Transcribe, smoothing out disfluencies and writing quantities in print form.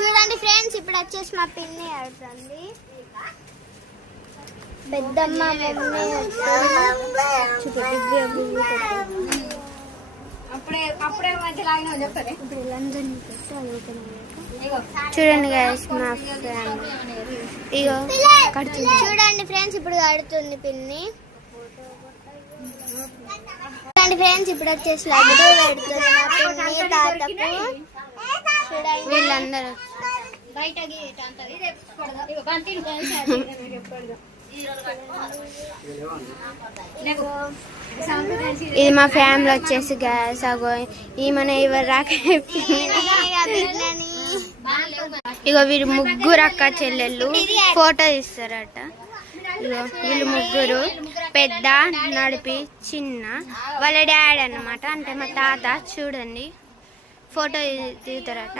చూడండి ఫ్రెండ్స్, ఇప్పుడు వచ్చేసి మా పిన్ని ఆడుతుంది, పెద్దమ్మ మమ్మీ చూడండి గైస్ మా ఫ్యామిలీ. ఇగో చూడండి ఫ్రెండ్స్, ఇప్పుడు ఆడుతుంది పిన్ని. చూడండి ఫ్రెండ్స్, ఇప్పుడు వచ్చేసి లడ్డు పెడుతుంది మా పిన్ని తాతకు. చూడండి వీళ్ళందరూ ఇది మా ఫ్యామిలీ వచ్చేసి గ్యాస్. అగో ఈమె ఎవరు రాక ఇగో వీళ్ళు ముగ్గురు అక్క చెల్లెళ్ళు ఫోటో తీస్తారట. ఇగో వీళ్ళు ముగ్గురు, పెద్ద, నడిపి, చిన్న వాళ్ళ డాడీ అన్నమాట, అంటే మా తాత. చూడండి ఫోటో తీస్తారట.